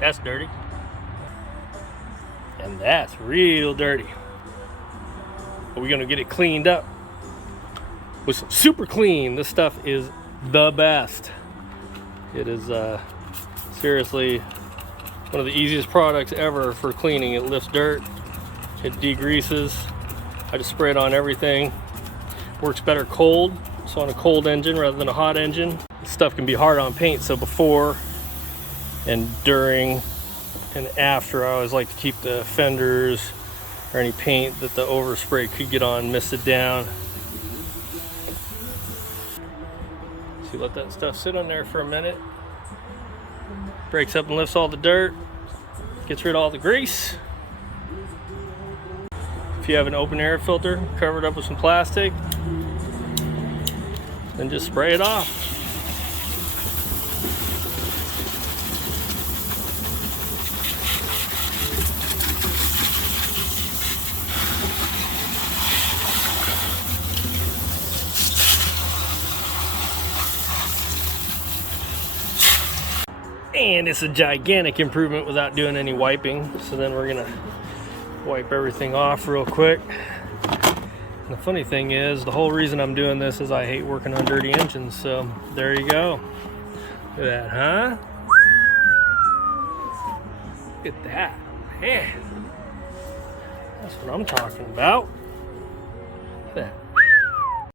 That's dirty. And that's real dirty. But we're gonna get it cleaned up with some super clean. This stuff is the best. It is seriously one of the easiest products ever for cleaning. It lifts dirt, it degreases. I just spray it on everything. Works better cold, so on a cold engine rather than a hot engine. This stuff can be hard on paint, so before and during and after, I always like to keep the fenders or any paint that the overspray could get on misted down. So you let that stuff sit on there for a minute. Breaks up and lifts all the dirt, gets rid of all the grease. If you have an open air filter, cover it up with some plastic, then just spray it off. And it's a gigantic improvement without doing any wiping. So then we're gonna wipe everything off real quick. And the funny thing is, the whole reason I'm doing this is I hate working on dirty engines. So there you go. Look at that, huh? Look at that, man. That's what I'm talking about. Look at that.